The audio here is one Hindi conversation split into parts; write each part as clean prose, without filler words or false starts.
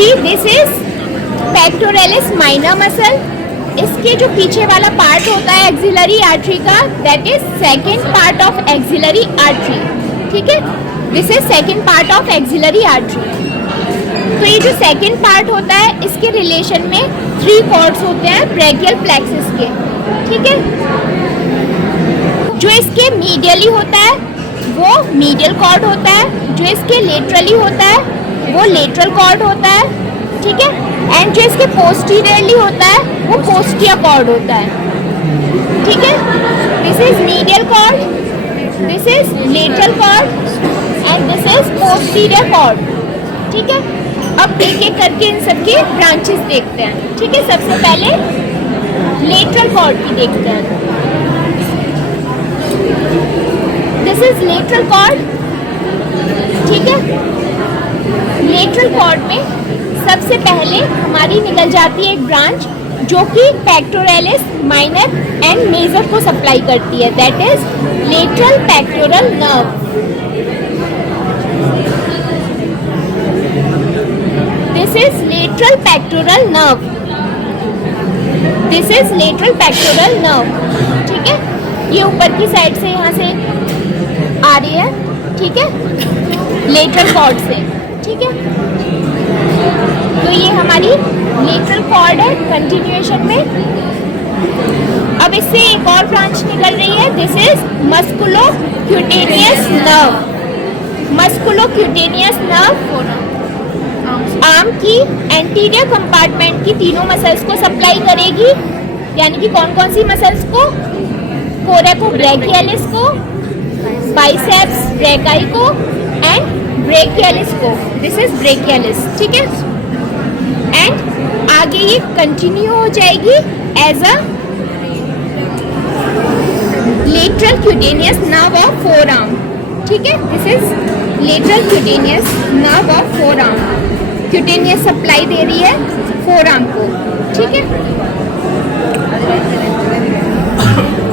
See this is pectoralis minor muscle. इसके जो पीछे वाला पार्ट होता है एक्सिलरी आर्टरी का, that is second part of axillary artery. ठीक है, this is second part of axillary artery. तो ये जो सेकेंड पार्ट होता है इसके रिलेशन में 3 कॉर्ड्स होते हैं ब्रैकियल प्लेक्सस के। ठीक है, जो इसके मीडियली होता है वो मीडियल कॉर्ड होता है, जो इसके लेटरली होता है वो लेटरल कॉर्ड होता है। ठीक है, एंड जो इसके पोस्टीरियरली होता है वो पोस्टीरियर कॉर्ड होता है। ठीक है, this is medial cord, this is lateral cord and this is posterior cord. ठीक है, अब एक एक करके इन सबके ब्रांचेस देखते हैं। ठीक है, सबसे पहले लेटरल कॉर्ड की देखते हैं। This is lateral cord. ठीक है, लेटरल कॉर्ड में सबसे पहले हमारी निकल जाती है एक ब्रांच जो कि पेक्टोरलिस माइनर एंड मेजर को सप्लाई करती है, that is lateral pectoral nerve. This is lateral pectoral nerve, this is lateral pectoral nerve. ठीक है, ये ऊपर की साइड से यहाँ से आ रही है। ठीक है, लेटरल कॉर्ड से। ठीक है, तो ये हमारी लेटरल कॉर्ड है कंटिन्यूएशन में। अब इससे एक और ब्रांच निकल रही है, this is musculocutaneous nerve. Musculocutaneous nerve arm की एंटीरियर कंपार्टमेंट की तीनों मसल्स को सप्लाई करेगी, यानी कि कौन कौन सी मसल्स को? कोरेकोब्रैकियलिस को, बाइसेप्स ब्रैकाई को एंड ब्रेकियलिस को। This is brachialis. ठीक है, एंड आगे ये कंटिन्यू हो जाएगी as a lateral cutaneous nerve of forearm. ठीक है, this is lateral cutaneous nerve of forearm. Cutaneous supply दे रही है फोरआर्म को। ठीक है,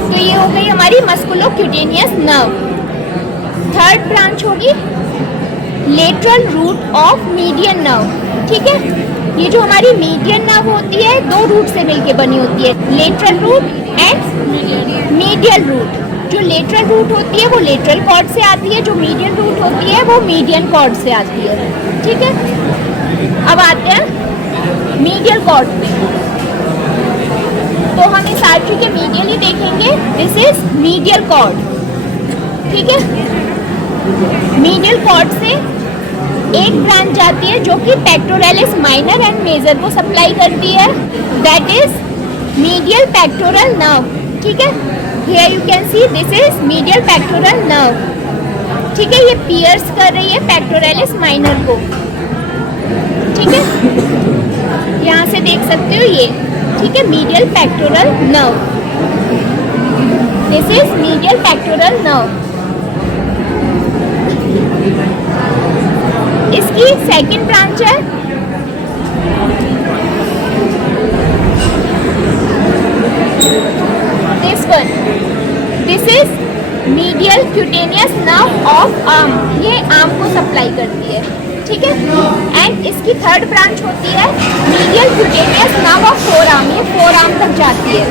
तो ये हो गई हमारी मस्कुलोक्यूटेनियस नर्व। थर्ड ब्रांच होगी lateral root of median nerve. ठीक है, ये जो हमारी मीडियन नर्व होती है 2 रूट से मिलके बनी होती है, lateral root and medial root. जो लेटरल रूट होती है वो लेटरल कॉर्ड से आती है, जो मीडियल रूट होती है वो मीडियन कॉर्ड से आती है। ठीक है, अब आते हैं मीडियल कॉर्ड पे। तो हम इस आर्टरी के मीडियली देखेंगे, दिस इज मीडियल कॉर्ड। ठीक है, मीडियल कॉर्ड से एक ब्रांच जाती है जो कि पेक्टोरलिस माइनर एंड मेजर को सप्लाई करती है, that is medial pectoral nerve. ठीक है, here you can see this is medial pectoral nerve. ठीक है, ये पियर्स कर रही है पेक्टोरलिस माइनर को। ठीक है, यहाँ से देख सकते हो ये। ठीक है, medial pectoral nerve, this is medial pectoral nerve. इसकी सेकंड ब्रांच है this one, this is medial cutaneous nerve of arm. ये आर्म को सप्लाई करती है। ठीक है, एंड इसकी थर्ड ब्रांच होती है medial cutaneous nerve of forearm. ये फोरआर्म तक जाती है।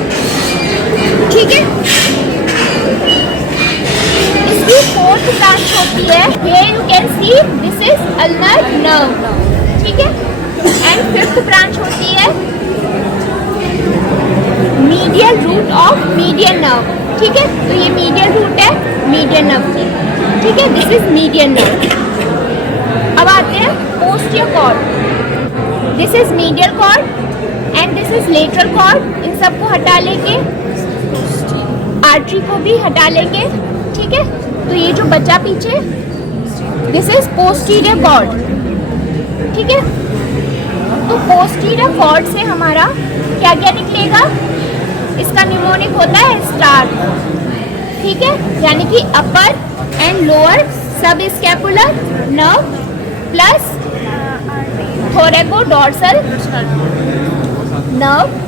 ठीक है, इसकी फोर्थ ब्रांच होती है, here you can see this is ulnar nerve। ठीक है, एंड फिफ्थ ब्रांच होती है medial root of median nerve. ठीक है, तो ये मीडियल रूट है मीडियन नर्व की। ठीक है, दिस इज मीडियन नर्व। अब आते हैं posterior cord, this is medial cord and this is lateral cord. इन सबको हटा लेंगे, आर्टरी को भी हटा लेंगे। ठीक है, तो ये जो बचा पीछे, दिस इज पोस्टीरियर कॉर्ड। ठीक है, तो पोस्टीरियर कॉर्ड से हमारा क्या क्या निकलेगा? इसका निमोनिक होता है स्टार्ट। ठीक है, यानी कि अपर and lower subscapular nerve plus thoracodorsal nerve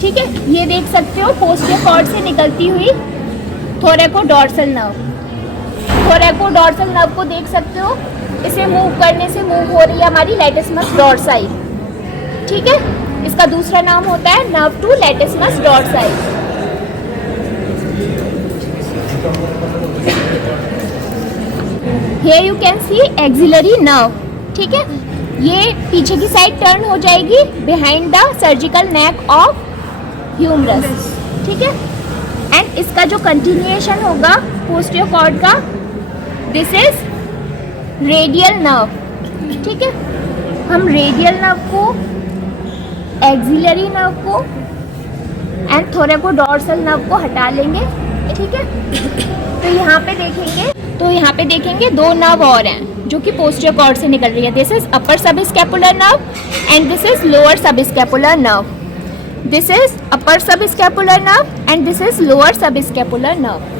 ठीक है, ये देख सकते हो पोस्टीरियर कॉर्ड से निकलती हुई थोरैकोडोर्सल नर्व। थोरैकोडोर्सल नर्व को देख सकते हो, इसे मूव करने से मूव हो रही है हमारी लैटिसिमस डॉर्साई, ठीक है। इसका दूसरा नाम होता है nerve to latissimus dorsi. Here you can see axillary nerve, ठीक है। ये पीछे की साइड टर्न हो जाएगी behind the surgical neck of humerus, ठीक है। एंड इसका जो कंटिन्यूएशन होगा पोस्टीरियर कॉर्ड का, दिस इज रेडियल नर्व, ठीक है। हम रेडियल नर्व को, एक्सिलरी नर्व को एंड थोरैकोडोर्सल नर्व को हटा लेंगे, ठीक है। तो यहाँ पे देखेंगे दो नर्व और हैं जो कि पोस्टीरियर कॉर्ड से निकल रही है। This is upper subscapular nerve and this is lower subscapular nerve. This is upper subscapular nerve and this is lower subscapular nerve.